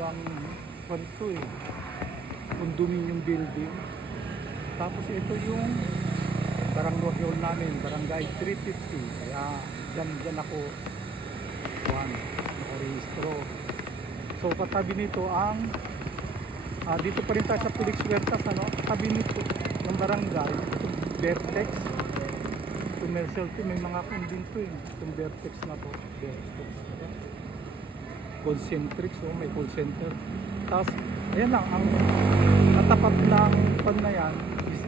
ginawang kwanto eh, condominium building. Tapos ito yung barangay hall namin, barangay 350. Kaya dyan ako nakarehistro. So katabi nito ang dito pa rin tayo sa Felix Huertas, ano? Katabi nito ng barangay, Vertex commercial to, may mga kundin to eh. Itong Vertex na to, Vertex, diba? Concentric, so may call center. Tapos ayan lang, ang katapat ng pan na yan is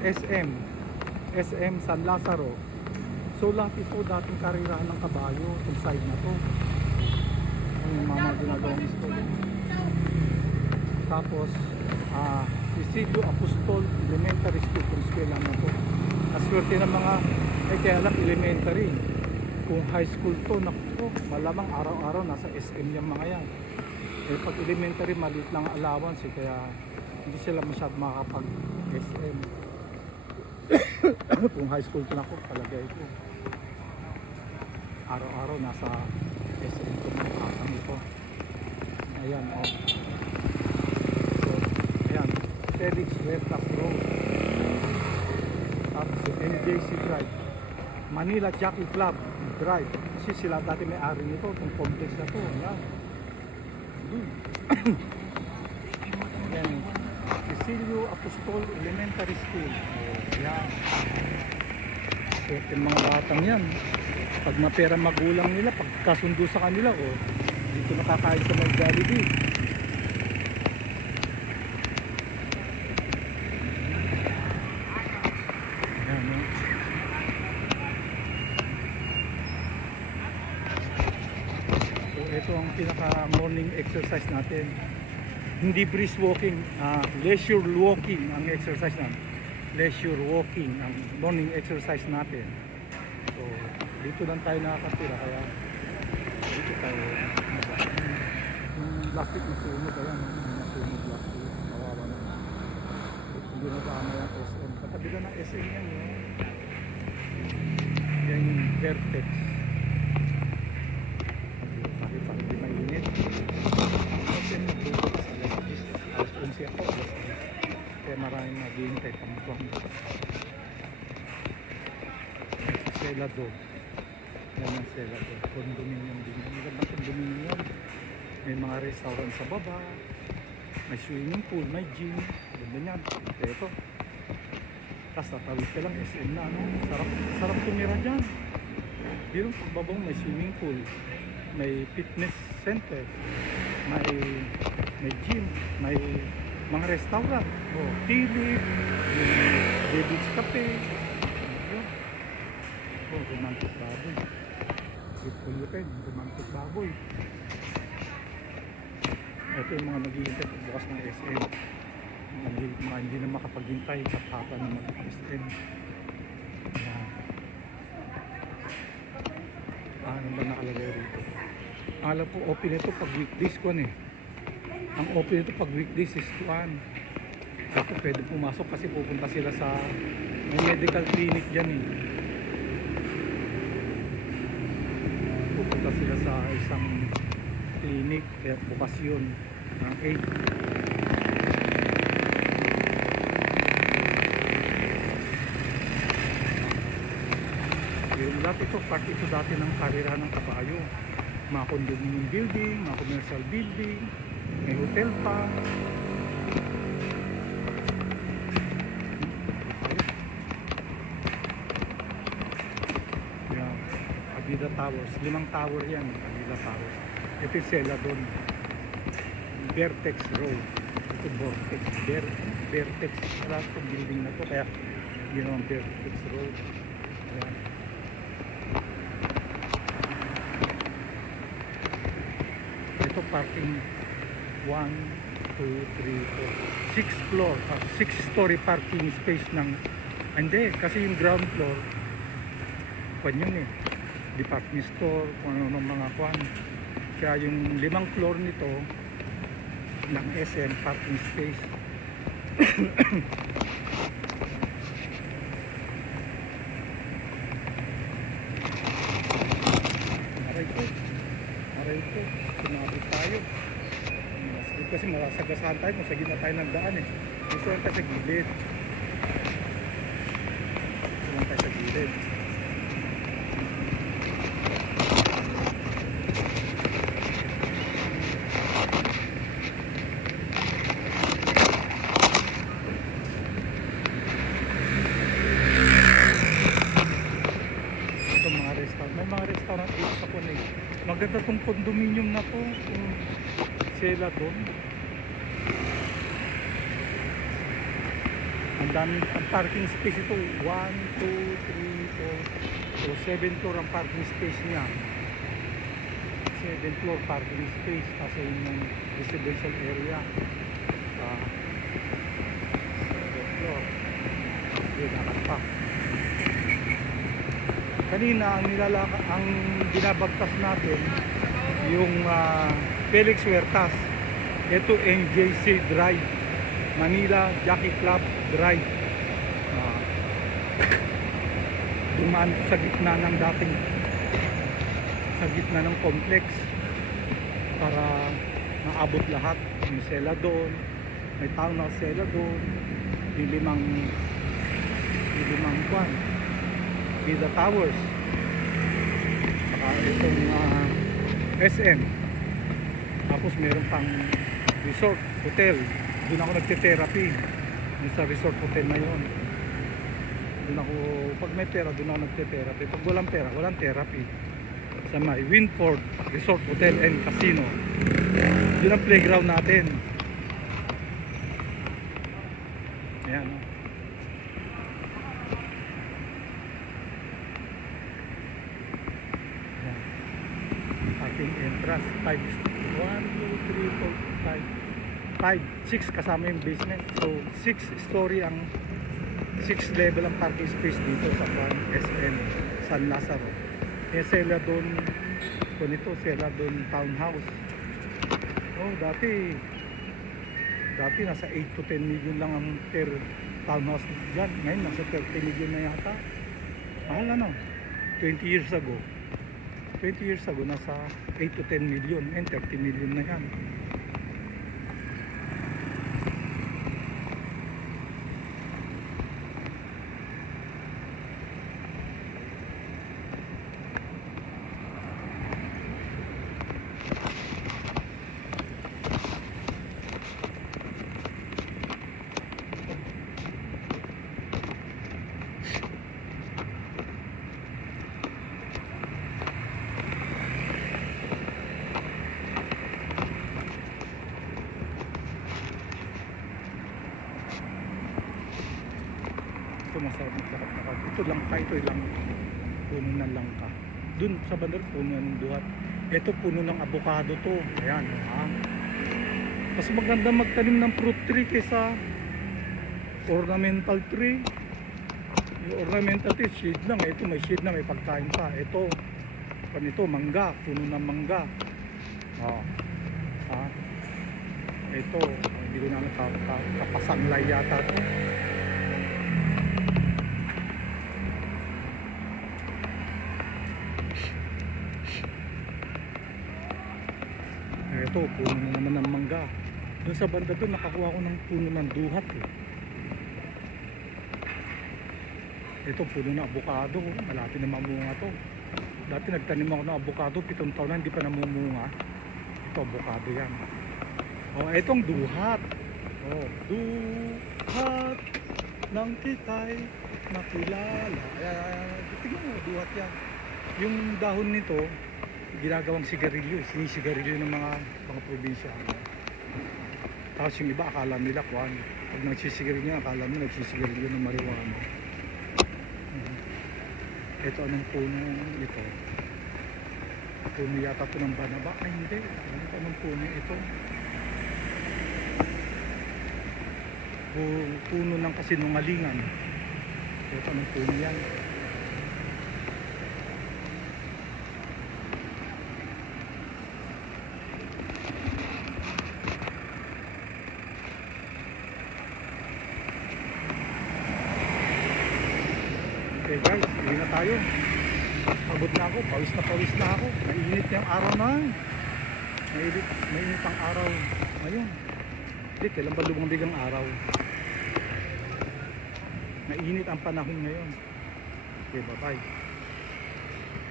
SM San Lazaro. So lahat ito dating karirahan ng kabayo, itong side na to. Yung mga ginagawang school. Tapos Isidro Apostol Elementary School, kung eskwela na to. Aswerte ng mga kaya lang elementary. Kung high school to, naku, malamang araw-araw nasa SM yung mga yan. Eh pag elementary, maliit lang allowance eh, kaya hindi sila masyad makakapag SM. Kung high school to, naku, palagay ko araw-araw nasa SM to ng katang ito. Ayan, oh. So, ayan, Felix Huertas Road. Tapos MJC Drive, Manila Jockey Club Drive. Kasi sila dati may-ari nito, itong complex na to. Ayan. Ayan, Isidro Apostol Elementary School. Ayan. Yung mga batang yan, pag mapera magulang nila, pag kasundo sa kanila, oh, dito nakakain sa mga Jollibee. Ayan, oh. So ito ang pinaka morning exercise natin. Hindi brisk walking, leisure walking ang exercise natin. Leisure walking ang morning exercise natin. So dito lang tayo nakakatira, kaya dito tayo yung plastic na sunog, ayan, nasunog plastic, kawawa na. Hindi na tama yung SM, katabi ka ng SM yan, yan yung Vertex. Pag di mainit SM nagbubukas sa alas 11 ako, kaya maraming naghihintay pamutuang Sela do. Yan ang Sela do. Condominium din. Magandang condominium. May mga restaurant sa baba. May swimming pool. May gym. Ganda niyan. Ito. Tapos tatawid ka lang SM na. Ano? Sarap tumira dyan. Biro pagbabong may swimming pool. May fitness center. May gym. May mga restaurant. Tilip. David's Cafe. Oh, romantic baboy. Lupin, romantic baboy. Ito yung mga naghihintay pagbukas ng SM. Mga hindi na makapaghintay at hapa na mag-SM. Ayan. Ano ba nakalagay rito? Alam po, open ito pag weekdays ko eh. Ang open ito pag weekdays is 1. Ako pwede pumasok kasi pupunta sila sa may medical clinic dyan eh. Pupunta sila sa isang clinic, kaya bukas yun ng 8. Yung lahat ito, part ito dati ng karera ng kabayo. Mga condominium building, mga commercial building, may hotel pa. Yan, Avida Towers, 5 tower yan, Avida Towers. Ito yung Sela doon, Vertex Road. Ito Vertex, lahat itong building na to, kaya yun ang Vertex Road. Ayan. Ito parking 1, 2, 3, 4, 6 floor, 6-story parking space ng, hindi, kasi yung ground floor kwan yun eh, department store, kung ano ng mga kwan. Kaya yung 5 floor nito ng SM parking space. aray ko, sumabit tayo. kasi masagasaan tayo kung sa gitna tayo ng daan eh. Gusto lang tayo sa gilid. Gusto lang tayo sa gilid. Ito mga restaurant. May mga restaurant dito sa Punig. Maganda tong condominium na to. Kung sila doon. Ang dami, ang parking space ito, 1, 2, 3, 4, so 7 floor ang parking space niya. 7 floor parking space, kasi yung residential area. 7 floor. Lakad pa. Kanina, ang binabagtas natin, yung Felix Huertas. Ito, NJC Drive. Manila Jockey Club Drive. Dumaan sa gitna ng dating, sa gitna ng complex para maabot lahat. May sela doon, may townhouse sela doon, yung limang kwan, Vida Towers, saka itong SM. Tapos meron pang resort, hotel. Doon ako nagte-therapy sa resort hotel na yun. Doon ako, pag may pera, doon ako nagte-therapy. Pag walang pera, walang therapy. Sa may Winford Resort Hotel and Casino. Yun ang playground natin. Ayan. Ayan. Parking entrance. 5, 6 kasama yung basement. So 6 story ang 6 level ang parking space dito sa SM San Lazaro. Yung sela doon, kung ito sela doon townhouse. Oh, dati nasa 8 to 10 million lang ang per townhouse dyan. Ngayon nasa 30 million na yata. Mahal ano? 20 years ago nasa 8 to 10 million and 30 million na yan. Ito masarap maglakad-lakad. Ito lang puno ng langka. Dun sa bandar puno ng duhat. Ito puno ng avocado to. Ayan, ha. Mas maganda magtanim ng fruit tree kaysa ornamental tree. Yung ornamental tree shade lang. Ito may shade na, may pagkain pa. Ito mangga, puno ng mangga. Ha. Ito, hindi ko naman kapasanglay yata to. Ito, puno na naman ng mangga. Doon sa banda doon, nakakuha ko ng puno ng duhat eh. Ito, puno ng avocado. Malapit na mamunga to. Dati nagtanim ako ng avocado, 7 taon na hindi pa namumunga. Ito, avocado yan. Oh, itong duhat. Oh, duhat ng kita'y makilala. Tingnan mo, duhat yan. Yung dahon nito, ginagawang sigarilyo, sinisigarilyo ng mga probinsya. Tapos yung iba akala nila kuhan, pag nagsisigarilyo akala nila nagsisigarilyo ng marijuana. Ito anong puno ito? Puno yata ito ng banaba? Ay hindi, anong puno ito? Puno ng kasinungalingan. Ito anong puno yan? Okay guys, hindi na tayo. Pagod na ako, pawis na ako. Mainit na yung araw na. Mainit ang araw ngayon. Di, kailan ba lumamig ang araw? Mainit ang panahon ngayon. Okay, bye-bye.